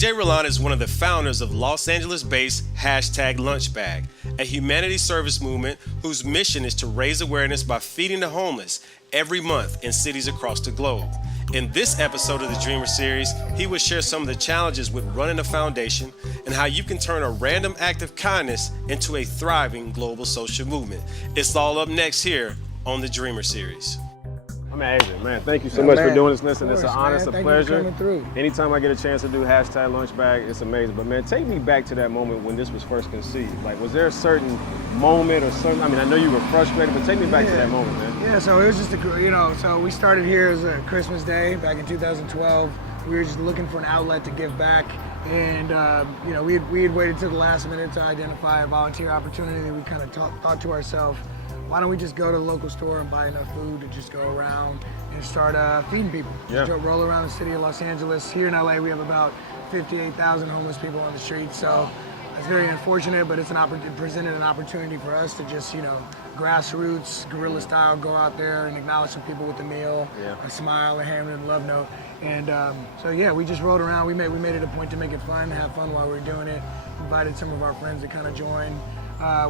Ajay Relan is one of the founders of Los Angeles-based Hashtag Lunchbag, a humanity service movement whose mission is to raise awareness by feeding the homeless every month in cities across the globe. In this episode of the Dreamer Series, he will share some of the challenges with running a foundation and how you can turn a random act of kindness into a thriving global social movement. It's all up next here on the Dreamer Series. Amazing, man. Thank you so much for doing this. Listen, it's an honor, it's a Thank pleasure. you for coming through. Anytime I get a chance to do Hashtag Lunchbag, it's amazing. But man, take me back to that moment when this was first conceived. Like, was there a certain moment or something? I mean, I know you were frustrated, but take me back to that moment, man. Yeah, so it was just so we started here as a Christmas Day back in 2012. We were just looking for an outlet to give back. And, we had waited till the last minute to identify a volunteer opportunity. We kind of thought to ourselves, why don't we just go to the local store and buy enough food to just go around and start feeding people? Yeah. Just roll around the city of Los Angeles. Here in LA, we have about 58,000 homeless people on the streets. So it's very unfortunate, but it presented an opportunity for us to just, grassroots, guerrilla style, go out there and acknowledge some people with a meal, a smile, a handwritten love note. And we just rolled around. We made it a point to make it fun, have fun while we were doing it. Invited some of our friends to kind of join.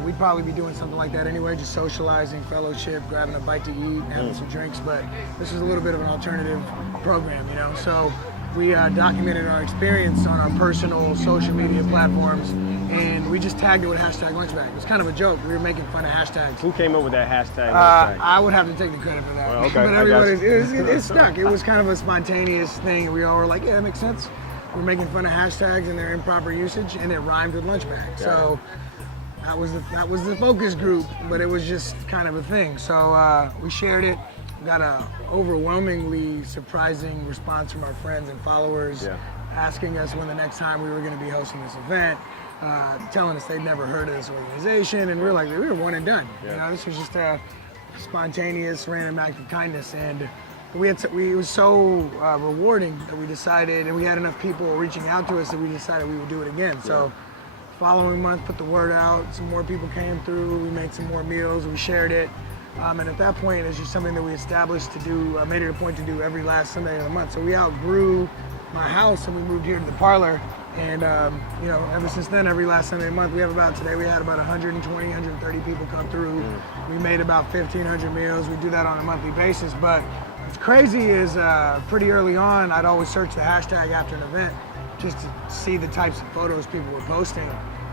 We'd probably be doing something like that anyway, just socializing, fellowship, grabbing a bite to eat, and having some drinks, but this was a little bit of an alternative program, So we documented our experience on our personal social media platforms, and we just tagged it with Hashtag Lunchbag. It was kind of a joke. We were making fun of hashtags. Who came up with that Hashtag Lunchbag? I would have to take the credit for that. Well, okay, But it stuck. It was kind of a spontaneous thing, and we all were like, yeah, that makes sense. We're making fun of hashtags and their improper usage, and it rhymed with lunchbag. So that was the focus group, but it was just kind of a thing. So we shared it, got a overwhelmingly surprising response from our friends and followers, asking us when the next time we were going to be hosting this event, telling us they'd never heard of this organization, and we were one and done. This was just a spontaneous, random act of kindness, and it was so rewarding that we decided, and we had enough people reaching out to us that we decided we would do it again. So. Following month, put the word out, some more people came through, we made some more meals, we shared it. And at that point, it's just something that we established to do, made it a point to do every last Sunday of the month. So we outgrew my house and we moved here to the parlor. And, ever since then, every last Sunday of the month, we had about 120, 130 people come through. We made about 1,500 meals. We do that on a monthly basis. But what's crazy is pretty early on, I'd always search the hashtag after an event just to see the types of photos people were posting.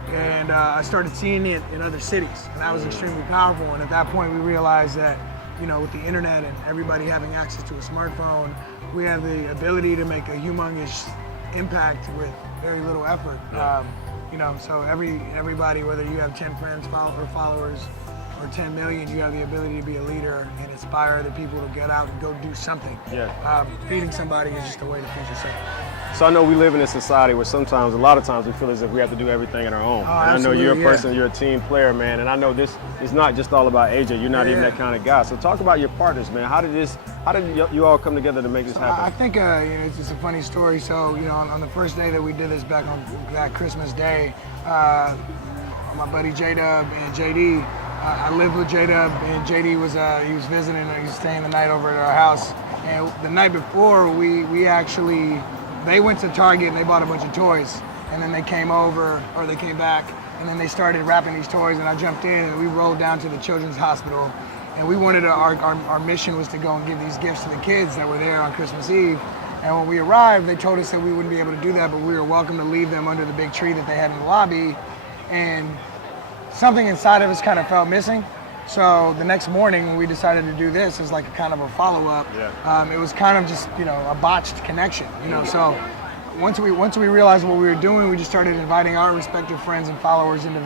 And I started seeing it in other cities, and that was extremely powerful. And at that point, we realized that, with the internet and everybody having access to a smartphone, we have the ability to make a humongous impact with very little effort. So everybody, whether you have 10 friends or followers or 10 million, you have the ability to be a leader and inspire other people to get out and go do something. Feeding somebody is just a way to feed yourself. So I know we live in a society where a lot of times we feel as if we have to do everything on our own. And I know you're a person, you're a team player, man, and I know this is not just all about AJ. You're not even that kind of guy. So talk about your partners, man. How did you all come together to make this happen? I think it's just a funny story. So on the first day that we did this back on that Christmas Day, my buddy J-Dub and JD, I lived with J-Dub, and JD he was visiting, he was staying the night over at our house. And the night before, they went to Target and they bought a bunch of toys, and then they came back, and then they started wrapping these toys, and I jumped in and we rolled down to the Children's Hospital, and we wanted our mission was to go and give these gifts to the kids that were there on Christmas Eve. And when we arrived, they told us that we wouldn't be able to do that, but we were welcome to leave them under the big tree that they had in the lobby, and something inside of us kind of felt missing. So the next morning when we decided to do this as like a kind of a follow-up, it was kind of just, a botched connection, So once we realized what we were doing, we just started inviting our respective friends and followers into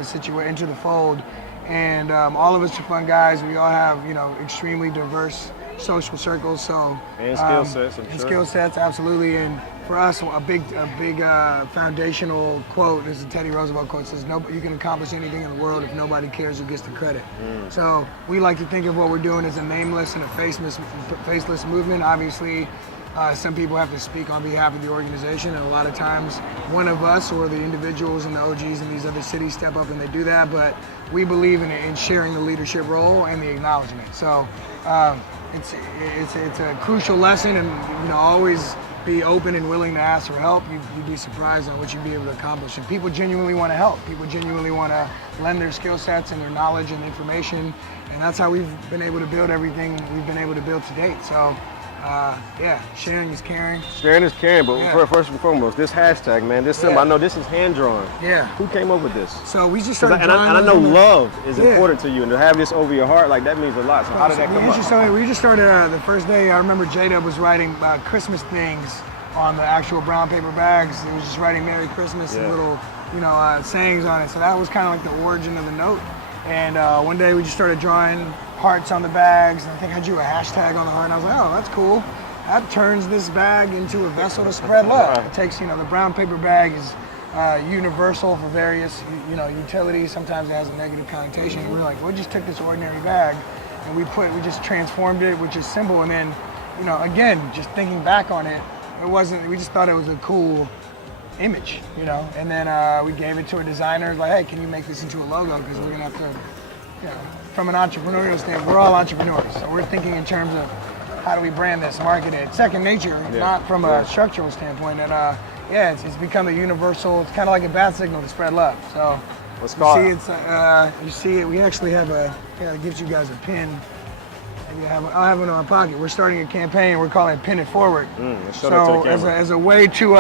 the fold. And all of us are fun guys. We all have, extremely diverse social circles. So and skill sets, I'm sure. Skill sets, absolutely. And for us, a big foundational quote is a Teddy Roosevelt quote. Says, "You can accomplish anything in the world if nobody cares who gets the credit." So we like to think of what we're doing as a nameless and a faceless movement. Obviously, some people have to speak on behalf of the organization, and a lot of times one of us or the individuals and the OGs in these other cities step up and they do that. But we believe in sharing the leadership role and the acknowledgement. So it's a crucial lesson, and always be open and willing to ask for help, you'd be surprised on what you'd be able to accomplish. And people genuinely want to help. People genuinely want to lend their skill sets and their knowledge and information. And that's how we've been able to build everything we've been able to build to date. So, yeah, sharing is caring. Sharing is caring, but Yeah. first and foremost, this hashtag, man, this symbol, I know this is hand-drawn. Yeah. Who came up with this? So we just started And I know drawing them. love is Yeah. important to you, and to have this over your heart, like, that means a lot. So how did that come up? We just started the first day. I remember J-Dub was writing Christmas things on the actual brown paper bags. He was just writing Merry Christmas and little, sayings on it. So that was kind of like the origin of the note. And one day we just started drawing hearts on the bags, and I think I drew a hashtag on the heart, and I was like, oh, that's cool. That turns this bag into a vessel to spread love. It takes, the brown paper bag is universal for various, utilities. Sometimes it has a negative connotation. And we're like, we just took this ordinary bag and we just transformed it, which is simple. And then, again, just thinking back on it, we just thought it was a cool image, And then we gave it to a designer, like, hey, can you make this into a logo? Because we're gonna have to, from an entrepreneurial standpoint, we're all entrepreneurs. So we're thinking in terms of how do we brand this, market it, second nature, not from a structural standpoint. And it's become a universal, it's kind of like a bat signal to spread love. So Let's call it. you see it, we actually have it gives you guys a pin. Maybe I'll have it in my pocket. We're starting a campaign, we're calling it Pin It Forward. Let's show that to the camera. As a way to,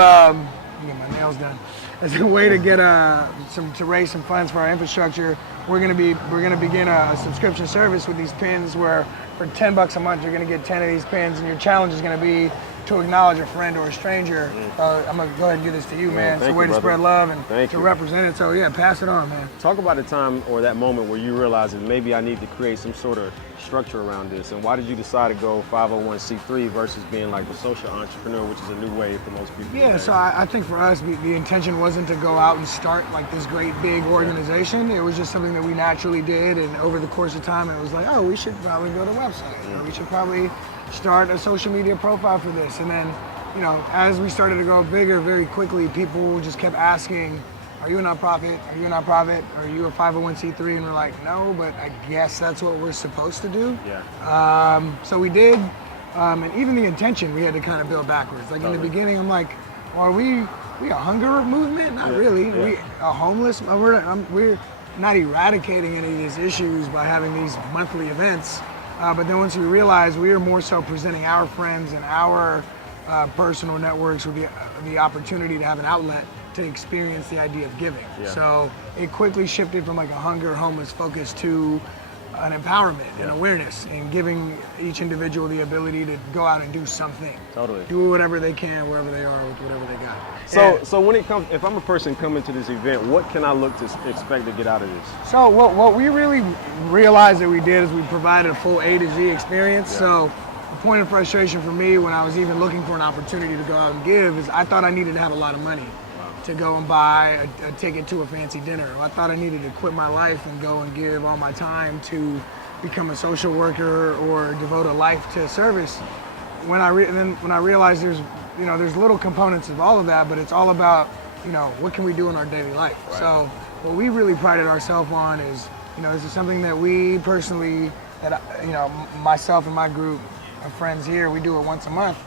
get my nails done. As a way to get to raise some funds for our infrastructure, we're gonna begin a subscription service with these pins where for $10 a month you're gonna get 10 of these pins, and your challenge is gonna be to acknowledge a friend or a stranger. I'm gonna go ahead and give this to you, man. It's a way to spread love and to represent it. So yeah, pass it on, man. Talk about the time or that moment where you realized that maybe I need to create some sort of structure around this, and why did you decide to go 501c3 versus being like the social entrepreneur, which is a new way for most people? Yeah, so I think for us, the intention wasn't to go out and start like this great big organization. It was just something that we naturally did, and over the course of time, it was like, oh, we should probably build a website. We should probably start a social media profile for this. And then, as we started to go bigger, very quickly, people just kept asking, are you a nonprofit? Are you a nonprofit? Are you a 501c3? And we're like, no, but I guess that's what we're supposed to do. Yeah. So we did, and even the intention, we had to kind of build backwards. Like in the beginning, I'm like, well, are we a hunger movement? Not really. Yeah. We are homeless. We're not eradicating any of these issues by having these monthly events. But then once we realized we were more so presenting our friends and our personal networks with the opportunity to have an outlet to experience the idea of giving. Yeah. So it quickly shifted from like a hunger, homeless focus to an empowerment and awareness, and giving each individual the ability to go out and do something. Totally. Do whatever they can, wherever they are, with whatever they got. So when it comes, if I'm a person coming to this event, what can I look to expect to get out of this? So what we really realized that we did is we provided a full A to Z experience. Yeah. So the point of frustration for me when I was even looking for an opportunity to go out and give is I thought I needed to have a lot of money to go and buy a ticket to a fancy dinner. I thought I needed to quit my life and go and give all my time to become a social worker or devote a life to service. When I realized there's little components of all of that, but it's all about what can we do in our daily life. Right. So what we really prided ourselves on is this is something that we personally, myself and my group of friends here, we do it once a month.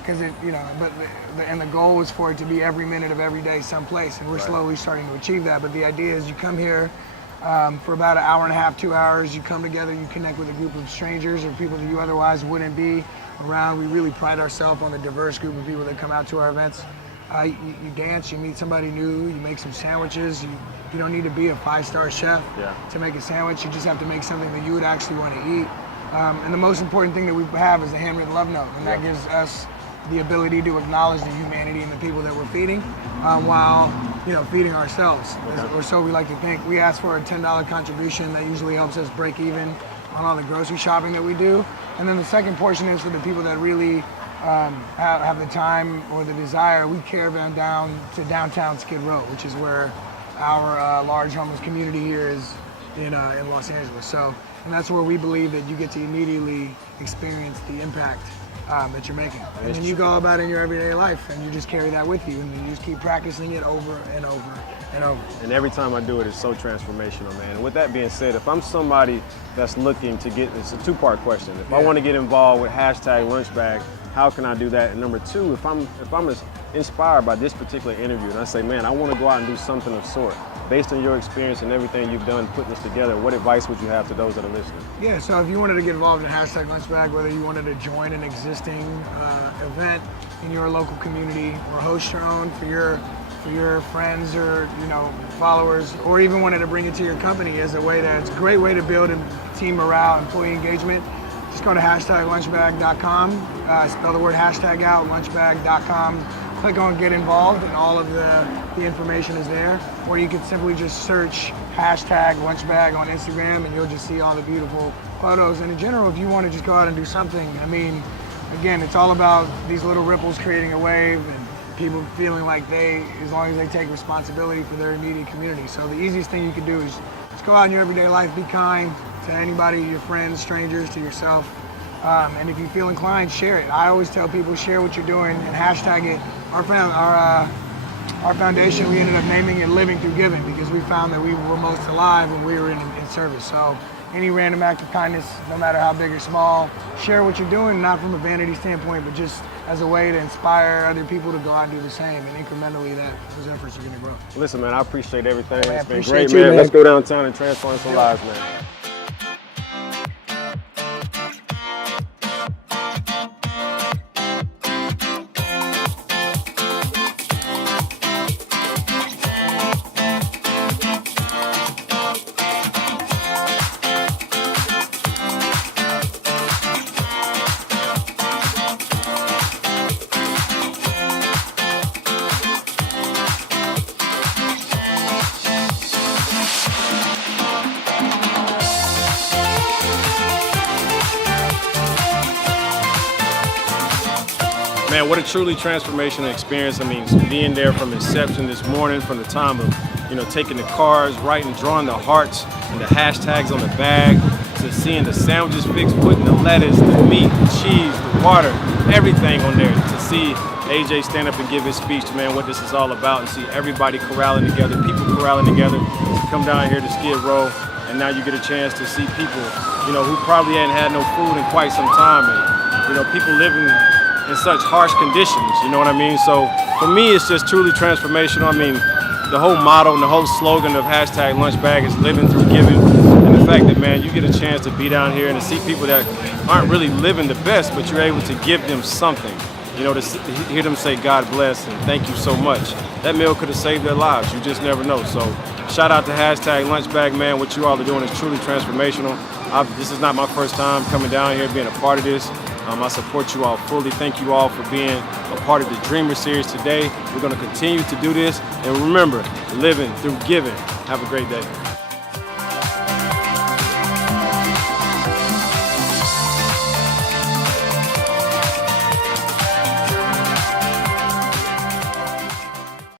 Because the goal is for it to be every minute of every day someplace, and we're slowly starting to achieve that. But the idea is you come here for about an hour and a half, 2 hours, you come together, you connect with a group of strangers or people that you otherwise wouldn't be around. We really pride ourselves on the diverse group of people that come out to our events. You dance, you meet somebody new, you make some sandwiches. You don't need to be a 5-star chef to make a sandwich. You just have to make something that you would actually want to eat. And the most important thing that we have is a handwritten love note, and that gives us the ability to acknowledge the humanity and the people that we're feeding, while feeding ourselves. Or so we like to think. We ask for a $10 contribution that usually helps us break even on all the grocery shopping that we do. And then the second portion is for the people that really have the time or the desire. We caravan down to downtown Skid Row, which is where our large homeless community here is in Los Angeles. So. And that's where we believe that you get to immediately experience the impact that you're making. And then you go about in your everyday life and you just carry that with you, and you just keep practicing it over and over and over. And every time I do it, it's so transformational, man. And with that being said, if I'm somebody that's looking to get, it's a two-part question. If I want to get involved with Hashtag Lunchbag, how can I do that? And number two, if I'm inspired by this particular interview and I say, man, I want to go out and do something of sort, based on your experience and everything you've done putting this together, what advice would you have to those that are listening? Yeah, so if you wanted to get involved in Hashtag Lunchbag, whether you wanted to join an existing event in your local community or host your own for your friends or followers, or even wanted to bring it to your company as it's a great way to build team morale, employee engagement, just go to hashtaglunchbag.com, spell the word hashtag out, lunchbag.com, click on get involved, and all of the information is there. Or you can simply just search hashtag lunchbag on Instagram and you'll just see all the beautiful photos. And in general, if you want to just go out and do something, I mean, again, it's all about these little ripples creating a wave and people feeling like as long as they take responsibility for their immediate community. So the easiest thing you can do is just go out in your everyday life, be kind to anybody, your friends, strangers, to yourself. And if you feel inclined, share it. I always tell people, share what you're doing and hashtag it. Our foundation, we ended up naming it Living Through Giving because we found that we were most alive when we were in service. So any random act of kindness, no matter how big or small, share what you're doing, not from a vanity standpoint, but just as a way to inspire other people to go out and do the same. And incrementally, those efforts are going to grow. Listen, man, I appreciate everything. Man, it's been appreciate great, you, man. Let's go downtown and transform some lives, man. Man, what a truly transformational experience. I mean, being there from inception this morning, from the time of, taking the cars, writing, drawing the hearts and the hashtags on the bag, to seeing the sandwiches fixed, putting the lettuce, the meat, the cheese, the water, everything on there. To see AJ stand up and give his speech, man, what this is all about, and see everybody corralling together, people corralling together to come down here to Skid Row. And now you get a chance to see people, who probably hadn't had no food in quite some time, and, people living in such harsh conditions, you know what I mean? So for me, it's just truly transformational. I mean, the whole motto and the whole slogan of Hashtag Lunchbag is living through giving. And the fact that, man, you get a chance to be down here and to see people that aren't really living the best, but you're able to give them something, to hear them say, God bless and thank you so much. That meal could have saved their lives. You just never know. So shout out to Hashtag Lunchbag, man. What you all are doing is truly transformational. This is not my first time coming down here, being a part of this. I support you all fully. Thank you all for being a part of the Dreamer Series today. We're going to continue to do this. And remember, living through giving. Have a great day.